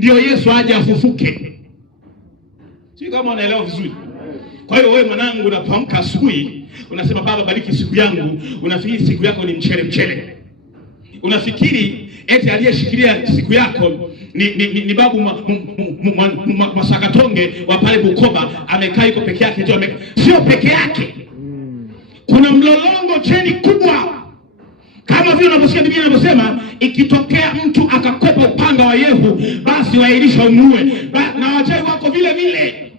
ndio Yesu aje afufuke. Sio kama unaelewa vizuri. Kwa hiyo wewe mwanangu, unapoamka asubuhi unasema Baba bariki siku yangu, unafikiri siku yako ni mchele. Unafikiri eti aliyeshikilia siku yako ni babu Masakatonge wa pale Bukoba, amekaa yuko peke yake. Sio peke yake. Kuna mlolongo cheni kubwa. Kama vile unaposikia Biblia inasema ikitokea mtu akakopa upanga wa Yehu, basi waahirisha umuue. Na wachawi wako vile vile.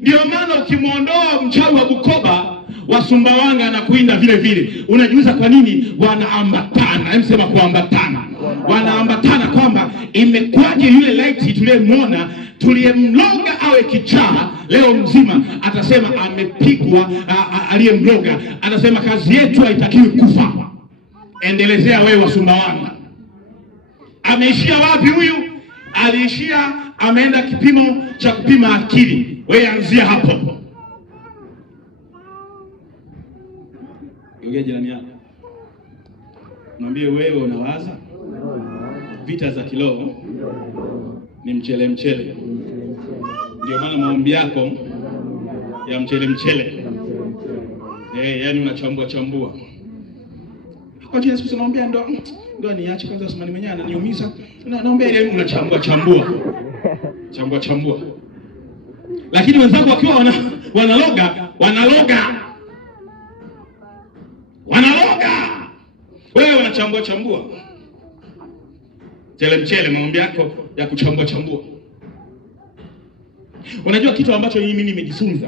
Ndio maana ukimwondoa mchawi wa Bukoba, wa Sumbawanga na kuinda vile vile. Unajiuliza kwa nini wanaambatana? Sema kuambatana. Wanaambatana kwamba imekwaje yule light tuliyemwona, tuliyemloga awe kichaa leo mzima, atasema amepigwa aliyemloga. Atasema kazi yetu haitakiwi kufa. Endelezea wewe wa Sumbawanga. Ameishia wapi huyu? Aliishia ameenda kipimo cha kupima akili. Wewe anzia hapo. Yule jirani yako, mwambie wewe unawaza vita za kiroho ni mchele. Ndio maana maombi yako ya mchele. Yani unachambua. Kwa Yesu tunaombea ndo niache kwanza, usimani mwenyewe ananiumiza. Naombea ile unachambua. Lakini wenzako wakiwa wanaloga. Wewe unachambua. Mchele maombi yako ya kuchambua. Unajua kitu ambacho mimi nimejifunza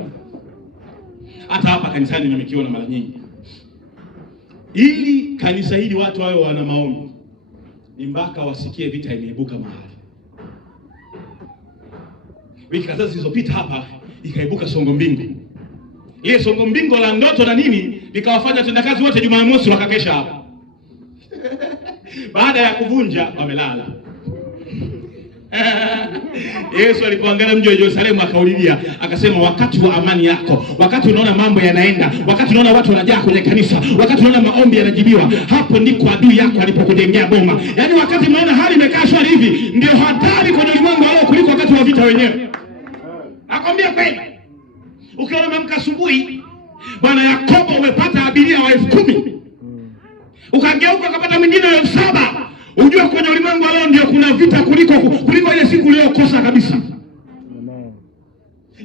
hata hapa kanisani, nimekiona mara nyingi. Ili kanisa hili watu wao wana maombi, ni mpaka wasikie vita imeibuka mahali. Wiki kadhaa zilizopita hapa ikaibuka songo mbingu. Ile songo mbingu la ndoto na nini likawafanya watendakazi wote Jumamosi wakakesha hapa. Baada ya kuvunja wamelala. Yesu alipoangalia mji wa Yerusalemu akaulilia, akasema wakati wa amani yako, wakati unaona mambo yanaenda, wakati unaona watu wanajaa kwenye kanisa, wakati unaona maombi yanajibiwa, hapo ndiko adui yako alipokujengea boma. Yaani wakati unaona hali imekaa shwari hivi, ndio hatari kwenye ulimwengu leo kuliko wakati wa vita wenyewe. Nakwambia kweli. Ukiona mamka asubuhi, Bwana Yakobo umepata abiria wa 10,000. Ukageuka ukapata mwingine wa 7,000. Unajua kwenye ulimwengu leo ndio kuna vita kuliko ile siku uliyokosa kabisa.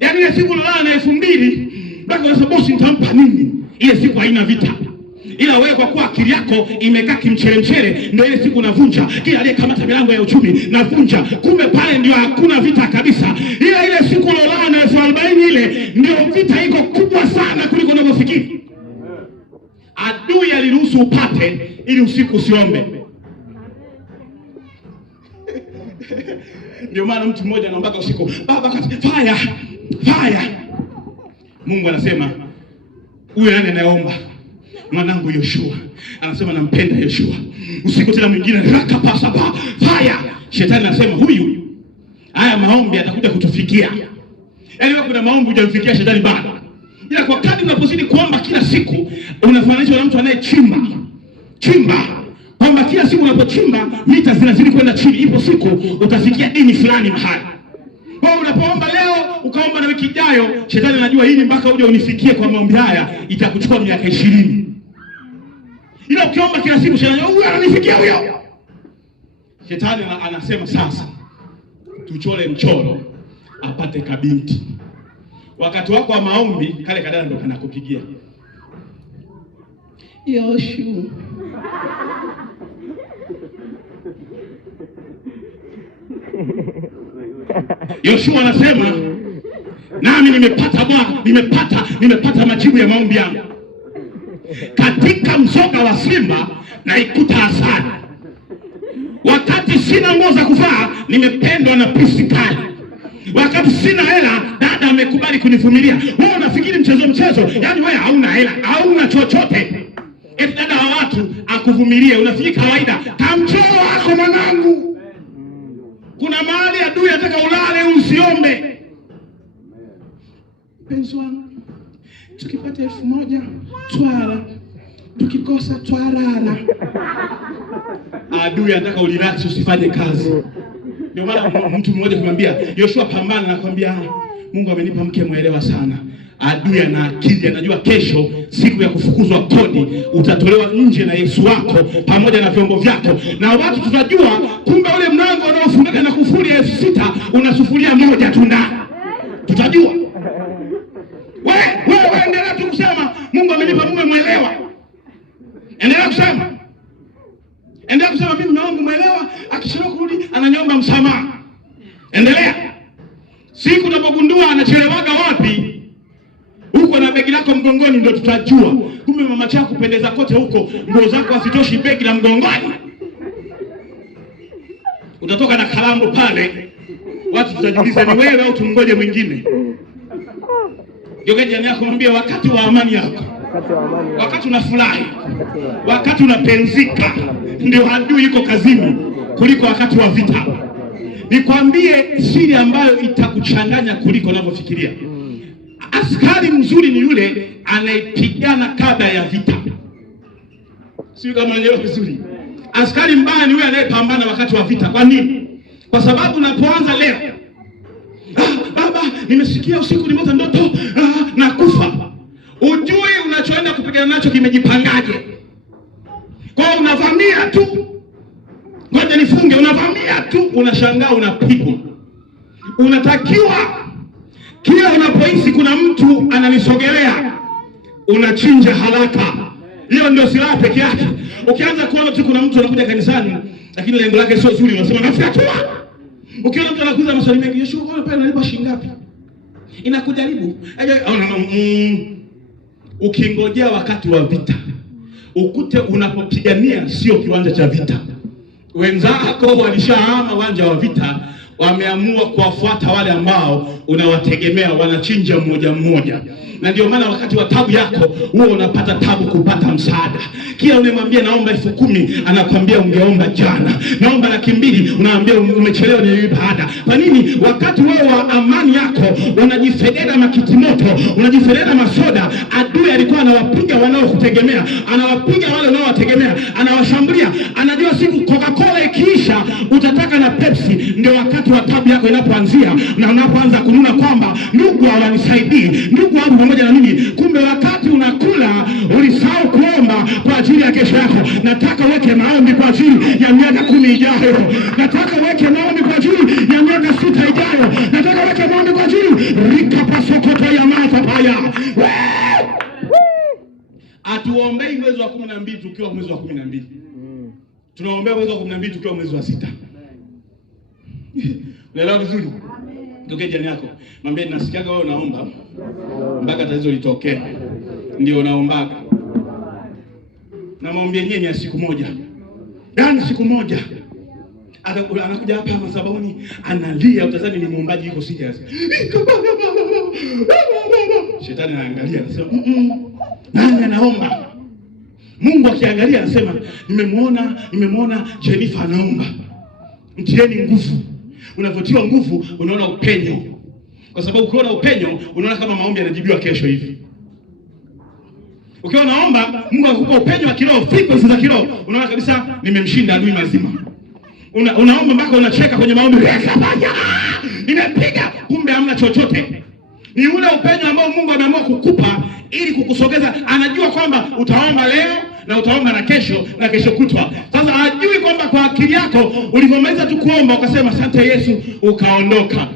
Yaani ile siku ulilala na 2,000, mpaka unasema bosi nitampa nini? Ile siku haina vita. Ila wewe kwa kuwa akili yako imekaa kimchele, ndio ile siku unavunja. Kila aliyekamata milango ya uchumi navunja. Kumbe pale ndio hakuna vita kabisa. Ila ile siku ulilala na 40,000 ile ndio vita iko kubwa sana kuliko unavyofikiri. Adui aliruhusu upate ili usiku usiombe. Ndio maana mtu mmoja anaomba usiku, Baba fire. Mungu anasema huyu nani anayeomba? Mwanangu Yoshua. Anasema nampenda Yoshua. Usiku tena mwingine rakapasa fire. Shetani anasema huyu, haya maombi atakuja kutufikia. Yaani wewe kuna maombi hujamfikia shetani bado. Ila kwa kadri unapozidi kuomba kila siku, unafananishwa na mtu anayechimba. Kwamba kila siku unapochimba mita zinazidi kwenda chini, ipo siku utafikia dini fulani mahali. Kwa unapoomba leo, ukaomba na wiki ijayo, shetani anajua hili mpaka uje unifikie kwa maombi haya itakuchukua miaka 20. Ila ukiomba kila siku shetani huyu ananifikia huyo. Shetani anasema sasa tuchole mchoro apate kabinti. Wakati wako wa maombi kale kadada ndo kanakupigia. Yoshua. Yoshua anasema nami nimepata majibu ya maombi yangu. Katika mzoga wa simba na ikuta asali. Wakati sina nguo za kuvaa nimependwa na pisikali. Wakati sina hela dada amekubali kunivumilia. Wewe unafikiri mchezo? Yaani wewe hauna hela, hauna chochote. Eti dada wa watu akuvumilie, unafikiri kawaida? Kamchoro wako mwanangu. Kuna mahali adui anataka ulale usiombe. Mpenzi wangu, tukipata 1,000 twala, tukikosa twarara. Adui anataka ulirelax usifanye kazi. Ndio maana mtu mmoja kumwambia Yoshua pambana, nakwambia Mungu amenipa mke mwelewa sana. Adui ana akili, anajua kesho siku ya kufukuzwa kodi utatolewa nje na Yesu wako pamoja na vyombo vyako. Na watu tutajua kumbe ule mlango unaofungika na kufuli 6,000 una sufuria moja tu ndani. Tutajua. Wewe endelea tu kusema Mungu amenipa mume mwelewa. Endelea kusema. Endelea kusema mimi na Mungu mwelewa, akishindwa kurudi ananiomba msamaha. Endelea. Siku unapogundua anachelewaga wapi, huko na begi lako mgongoni, ndio tutajua kumbe mama chako kupendeza kote huko, nguo zako hazitoshi begi la mgongoni. Utatoka na kalamu pale, watu tutajiuliza ni wewe au tumngoje mwingine. Jirani yako mwambie wakati wa amani yako, wakati unafurahi, wakati unapenzika, ndio adui yuko kazini kuliko wakati wa vita. Nikwambie siri ambayo itakuchanganya kuliko unavyofikiria. Askari mzuri ni yule anayepigana kabla ya vita. Sio kama unaelewa vizuri. Askari mbaya ni yule anayepambana wakati wa vita. Kwa nini? Kwa sababu unapoanza leo, baba nimesikia usiku nimeota ndoto na kufa. Ujui unachoenda kupigana nacho kimejipangaje. Kwa hiyo unavamia tu. Ngoja nifunge, unavamia tu, unashangaa unapigwa. Unatakiwa kila unapohisi kuna mtu ananisogelea, unachinja haraka. Hiyo ndio silaha pekee yake. Ukianza kuona tu kuna mtu anakuja kanisani lakini lengo lake sio zuri, unasema nafiatua. Ukiona mtu anakuza maswali mengi, Yesu wewe pale unalipa shilingi ngapi? Inakujaribu. Ukingojea wakati wa vita, ukute unapopigania sio kiwanja cha vita. Wenzako walishahama uwanja wa vita, wameamua kuwafuata wale ambao unawategemea, wanachinja mmoja mmoja. Na ndio maana wakati wa tabu yako huo unapata tabu kupata msaada. Kila unamwambia naomba 10,000 anakuambia ungeomba jana. Naomba 200,000 unaambia umechelewa ni ibada. Kwa nini? Wakati wewe wa amani yako unajifededa makitimoto, unajifededa masoda, adui alikuwa anawapiga wanaokutegemea, anawapiga wale wanaowategemea, anawashambulia. Anajua siku Coca-Cola ikiisha utataka na Pepsi. Ndio wakati wa tabu yako inapoanzia na unapoanza kununa kwamba ndugu hawanisaidii, ndugu wangu pamoja na mimi. Kumbe wakati unakula ulisahau kuomba kwa ajili ya kesho yako. Nataka weke maombi kwa ajili ya miaka 10 ijayo. Nataka weke maombi kwa ajili ya miaka 6 ijayo. Nataka weke maombi kwa ajili rikapasokoto ya matapaya. Atuombei mwezi wa 12 tukiwa mwezi wa 12. Tunaombea mwezi wa 12 tukiwa mwezi wa 6. Unaelewa vizuri? Ndio jirani yako. Mwambie nasikiaga wewe unaomba mpaka tatizo litokee. Ndio unaombaga. Na maombi yenyewe ni ya siku moja. Yaani siku moja. Anakuja hapa madhabahuni analia, utazani ni muombaji yuko serious. Shetani anaangalia anasema nani anaomba? Mungu akiangalia anasema nimemwona Jennifer anaomba. Mtieni nguvu. Unavotiwa nguvu unaona upenyo. Kwa sababu ukiona upenyo unaona kama maombi yanajibiwa kesho hivi. Ukiwa naomba Mungu akupa upenyo wa kiroho, frequency za kiroho, unaona kabisa nimemshinda adui mazima. Unaomba mpaka unacheka kwenye maombi. Nimepiga, kumbe hamna chochote. Ni ule upenyo ambao Mungu ameamua kukupa ili kukusogeza. Anajua kwamba utaomba leo na utaomba na kesho kutwa. Sasa hajui kwamba kwa akili yako ulivyomaliza tu kuomba ukasema asante Yesu ukaondoka.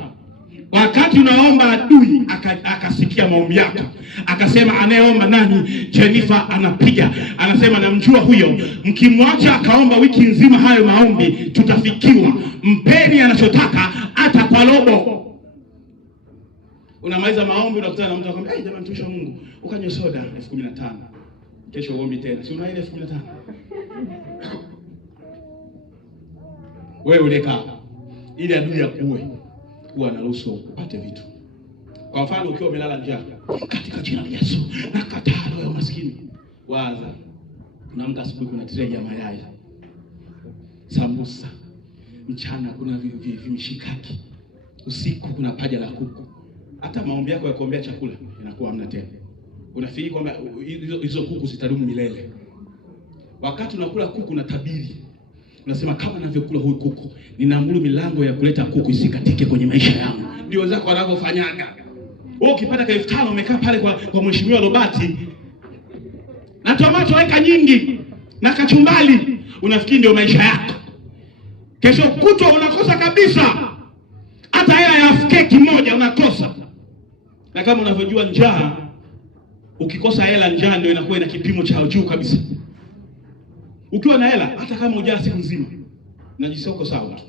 Wakati unaomba adui akasikia maombi yako. Akasema anayeomba nani? Jennifer anapiga. Anasema namjua huyo. Mkimwacha akaomba wiki nzima hayo maombi tutafikiwa. Mpeni anachotaka hata kwa robo. Unamaliza maombi unakutana na mtu akwambia, "Hey jamani mtumishi wa Mungu, ukanywe soda 15,000. Kesho uombi tena." Si una ile 15,000? Wewe uleka ili adui yakuue. Huwa anaruhusu upate vitu. Kwa mfano ukiwa umelala njaa, katika jina la Yesu nakataa roho ya maskini. Waza. Unaamka asubuhi kuna tray ya mayai, sambusa, mchana kuna vimishikaki, usiku kuna paja la kuku. Hata maombi yako ya kuombea chakula inakuwa hamna tena. Unafikiri kwamba hizo kuku zitadumu milele. Wakati unakula kuku na tabiri, unasema kama navyokula huyu kuku, ninaamuru milango ya kuleta kuku isikatike kwenye maisha yangu. Ndio wenzako wanavyofanyaga. Wewe ukipata ka 5000 umekaa pale kwa mheshimiwa Robati, na tomato weka nyingi na kachumbali, unafikiri ndio maisha yako. Kesho kutwa unakosa kabisa. Hata hela ya keki moja unakosa. Na kama unavyojua njaa, ukikosa hela, njaa ndio inakuwa ina kipimo cha juu kabisa. Ukiwa na hela, hata kama hujala siku nzima, unajisikia uko sawa tu.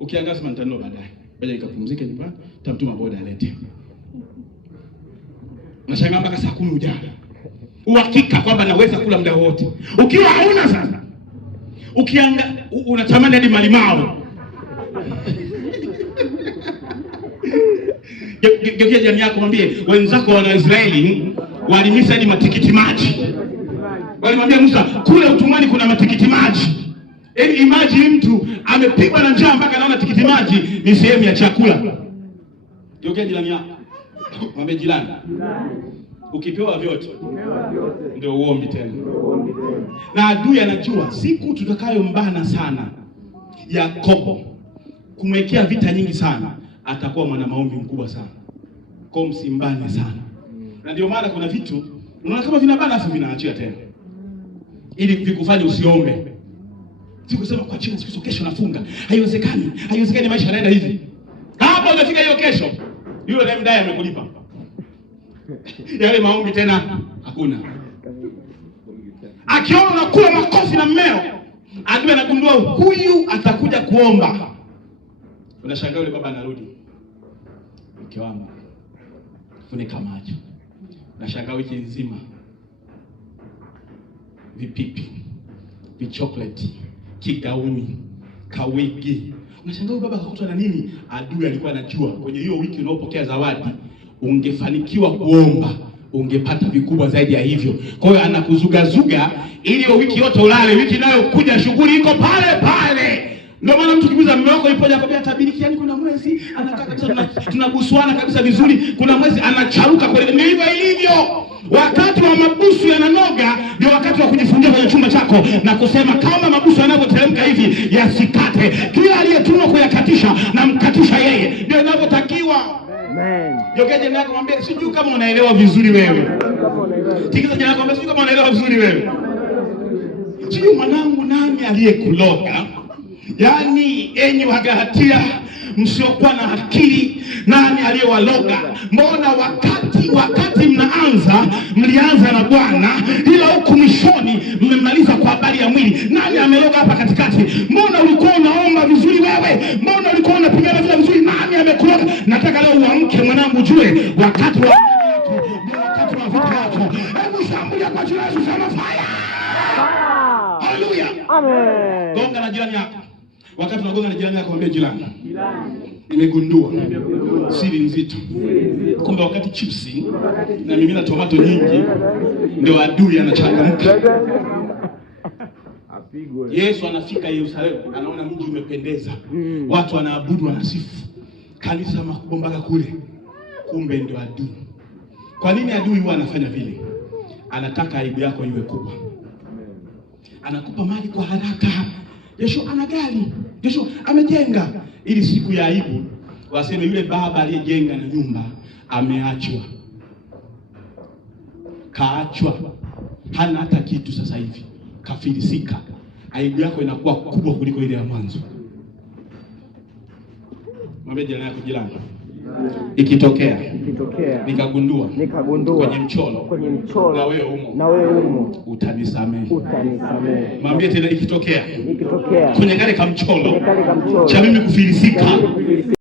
Ukiangalia sema nitanunua baadaye, ngoja nikapumzike nyumbani, tamtuma boda alete. Unashangaa mpaka saa 10 hujala. Uhakika kwamba naweza kula muda wote. Ukiwa hauna sasa, unatamani hadi malimao. Geukia jirani yako mwambie, wenzako wana Israeli walimisa hadi matikiti maji. Walimwambia Musa, kule utumwani kuna matikiti maji. Yaani imagine mtu amepigwa na njaa mpaka anaona tikiti maji ni sehemu ya chakula. Geukia jirani yako. Mwambie jirani, ukipewa vyote ndio uombi tena. Na adui anajua siku tutakayombana sana Yakobo, kumwekea vita nyingi sana, atakuwa mwana maombi mkubwa sana. Kwa msimbane sana. Na ndio maana kuna vitu unaona kama vinabana afu vinaachia tena, ili vikufanye usiombe. Sikusema kwa chini siku kesho nafunga. Haiwezekani. Haiwezekani, maisha yanaenda hivi. Hapo unafika hiyo kesho, yule ndiye mdai amekulipa. Yale maombi tena hakuna. Akiona unakula makofi na mmeo, adui anagundua huyu atakuja kuomba. Unashangaa yule baba anarudi, mke wangu funika macho. Unashangaa wiki nzima vipipi, vichokoleti, kigauni, kawigi. Unashangaa baba akakutwa na nini? Adui alikuwa anajua kwenye hiyo wiki unaopokea zawadi ungefanikiwa kuomba, ungepata vikubwa zaidi ya hivyo. Kwa hiyo anakuzugazuga ili hiyo wiki yote ulale, wiki nayo kuja shughuli iko pale pale. Ndio maana mtu kibuza mume wako ipoje akwambia tabiriki, yani kuna mwezi anakaa kabisa tunabusuana kabisa vizuri, kuna mwezi anacharuka kwa ile. Hivyo ilivyo. Wakati wa mabusu yananoga ndio wakati wa kujifungia kwenye chumba chako na kusema kama mabusu yanavyoteremka hivi yasikate. Kila aliyetumwa kuyakatisha na mkatisha yeye, ndio inavyotakiwa. Amen. Yokeje nako mwambie sijui kama unaelewa vizuri wewe. Tikiza jana kwambia sijui kama unaelewa vizuri wewe. Sijui mwanangu nani aliyekuloga? Yaani enyi Wagalatia msiokuwa na akili, nani aliyewaloga? Mbona wakati mnaanza mlianza na Bwana, ila huku mwishoni mmemaliza kwa habari ya mwili. Nani ameloga hapa katikati? Mbona ulikuwa unaomba vizuri wewe? Mbona ulikuwa unapigana vile vizuri? Nani amekuloga? Nataka leo uamke mwanangu, jue wakati wa ndio wakati wa vita yako. Hebu shambulia kwa jina la Yesu, sema fire. Haleluya. Amen. Gonga na jirani yako. Wakati unagonga na jirani yako mwambie jirani, nimegundua siri nzito. Kumbe wakati chipsi na mimi na tomato nyingi ndio adui anachangamka. Yesu anafika Yerusalemu, anaona mji umependeza, watu wanaabudu, wanasifu, kanisa makubwa mpaka kule. Kumbe ndio adui. Kwa nini adui huwa anafanya vile? Anataka aibu yako iwe kubwa. Anakupa mali kwa haraka. Yesu ana gari, Yesu amejenga, ili siku ya aibu waseme yule baba aliyejenga na nyumba ameachwa. Kaachwa. Hana hata kitu sasa hivi. Kafilisika. Aibu yako inakuwa kubwa kuliko ile ya mwanzo. Mwambie jirani yako, jirani, ikitokea nikagundua kwenye mchoro na wewe umo utanisamehe. Mwambie tena ikitokea kwenye kale kamchoro cha mimi kufilisika